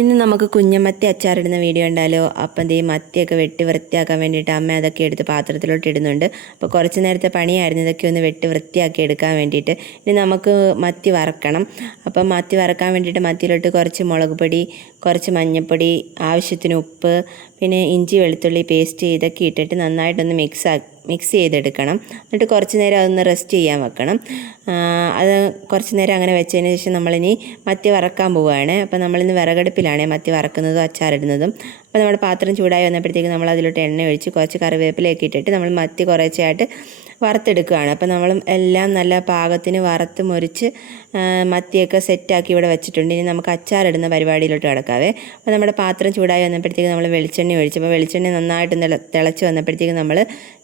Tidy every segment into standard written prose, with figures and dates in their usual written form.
ഇന്ന് നമുക്ക് കുഞ്ഞമത്തി അച്ചാറിടുന്ന വീഡിയോ ഉണ്ടല്ലോ. അപ്പം ഈ മത്തിയൊക്കെ വെട്ടി വൃത്തിയാക്കാൻ വേണ്ടിയിട്ട് അമ്മ അതൊക്കെ എടുത്ത് പാത്രത്തിലോട്ട് ഇടുന്നുണ്ട്. അപ്പോൾ കുറച്ച് നേരത്തെ പണിയായിരുന്നു ഇതൊക്കെ ഒന്ന് വെട്ടി വൃത്തിയാക്കി എടുക്കാൻ വേണ്ടിയിട്ട്. ഇനി നമുക്ക് മത്തി വറക്കണം. അപ്പം മത്തി വറക്കാൻ വേണ്ടിയിട്ട് മത്തിയിലോട്ട് കുറച്ച് മുളക് പൊടി, കുറച്ച് മഞ്ഞൾപ്പൊടി, ആവശ്യത്തിന് ഉപ്പ്, പിന്നെ ഇഞ്ചി വെളുത്തുള്ളി പേസ്റ്റ് ഇതൊക്കെ ഇട്ടിട്ട് നന്നായിട്ടൊന്ന് മിക്സ് ചെയ്തെടുക്കണം. എന്നിട്ട് കുറച്ച് നേരം അതൊന്ന് റെസ്റ്റ് ചെയ്യാൻ വെക്കണം. അത് കുറച്ച് നേരം അങ്ങനെ വെച്ചതിന് ശേഷം നമ്മളിനി മത്തി വറക്കാൻ പോവുകയാണ്. അപ്പോൾ നമ്മളിന്ന് വിറകടുപ്പിലാണ് മത്തി വറക്കുന്നതും അച്ചാറിടുന്നതും. അപ്പോൾ നമ്മുടെ പാത്രം ചൂടായി വന്നപ്പോഴത്തേക്ക് നമ്മൾ അതിലോട്ട് എണ്ണ ഒഴിച്ച് കുറച്ച് കറിവേപ്പിലയൊക്കെ ഇട്ടിട്ട് നമ്മൾ മത്തി കുറച്ചായിട്ട് വറുത്തെടുക്കുകയാണ്. അപ്പോൾ നമ്മൾ എല്ലാം നല്ല പാകത്തിന് വറുത്ത് മുറിച്ച് മത്തിയൊക്കെ സെറ്റാക്കി ഇവിടെ വെച്ചിട്ടുണ്ട്. ഇനി നമുക്ക് അച്ചാറിടുന്ന പരിപാടിയിലോട്ട് കിടക്കാവേ. അപ്പോൾ നമ്മുടെ പാത്രം ചൂടായി വന്നപ്പോഴത്തേക്ക് നമ്മൾ വെളിച്ചെണ്ണ ഒഴിച്ചു. അപ്പോൾ വെളിച്ചെണ്ണ നന്നായിട്ട് തിളച്ച് വന്നപ്പോഴത്തേക്ക് നമ്മൾ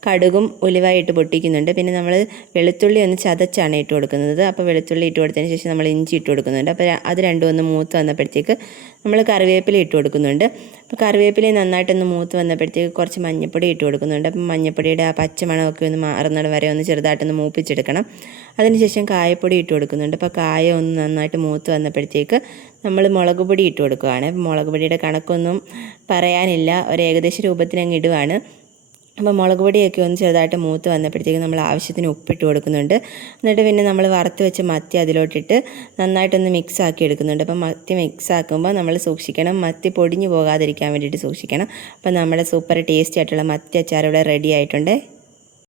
കടുകും ഉലുവായിട്ട് പൊട്ടിക്കുന്നുണ്ട്. പിന്നെ നമ്മൾ വെളുത്തുള്ളി ഒന്ന് ചതച്ചാണ് ഇട്ട് കൊടുക്കുന്നത്. അപ്പോൾ വെളുത്തുള്ളി ഇട്ട് കൊടുത്തതിന് ശേഷം നമ്മൾ ഇഞ്ചി ഇട്ട് കൊടുക്കുന്നുണ്ട്. അപ്പോൾ അത് രണ്ടും ഒന്ന് മൂത്ത് വന്നപ്പോഴത്തേക്ക് നമ്മൾ കറിവേപ്പില ഇട്ട് കൊടുക്കുന്നുണ്ട്. അപ്പോൾ കറിവേപ്പില നന്നായിട്ടൊന്ന് മൂത്ത് വന്നപ്പോഴത്തേക്ക് കുറച്ച് മഞ്ഞൾപ്പൊടി ഇട്ട് കൊടുക്കുന്നുണ്ട്. അപ്പം മഞ്ഞൾപ്പൊടിയുടെ ആ പച്ചമണമൊക്കെ ഒന്ന് മാറുന്നത് വരെ ഒന്ന് ചെറുതായിട്ടൊന്ന് മൂപ്പിച്ചെടുക്കണം. അതിനുശേഷം കായപ്പൊടി ഇട്ട് കൊടുക്കുന്നുണ്ട്. അപ്പോൾ കായ ഒന്ന് നന്നായിട്ട് മൂത്ത് വന്നപ്പോഴത്തേക്ക് നമ്മൾ മുളക് പൊടി ഇട്ട് കൊടുക്കുകയാണ്. മുളക് പൊടിയുടെ കണക്കൊന്നും പറയാനില്ല, ഒരു ഏകദേശ രൂപത്തിൽ അങ്ങ് ഇടുവാണ്. അപ്പോൾ മുളക് പൊടിയൊക്കെ ഒന്ന് ചെറുതായിട്ട് മൂത്ത് വന്നപ്പോഴത്തേക്ക് നമ്മൾ ആവശ്യത്തിന് ഉപ്പിട്ട് കൊടുക്കുന്നുണ്ട്. എന്നിട്ട് പിന്നെ നമ്മൾ വറുത്ത് വെച്ച മത്തി അതിലോട്ടിട്ട് നന്നായിട്ടൊന്ന് മിക്സ് ആക്കി എടുക്കുന്നുണ്ട്. അപ്പോൾ മത്തി മിക്സ് ആക്കുമ്പോൾ നമ്മൾ സൂക്ഷിക്കണം, മത്തി പൊടിഞ്ഞു പോകാതിരിക്കാൻ വേണ്ടിയിട്ട് സൂക്ഷിക്കണം. അപ്പോൾ നമ്മുടെ സൂപ്പർ ടേസ്റ്റി ആയിട്ടുള്ള മത്തി അച്ചാർ ഇവിടെ റെഡി ആയിട്ടുണ്ട്.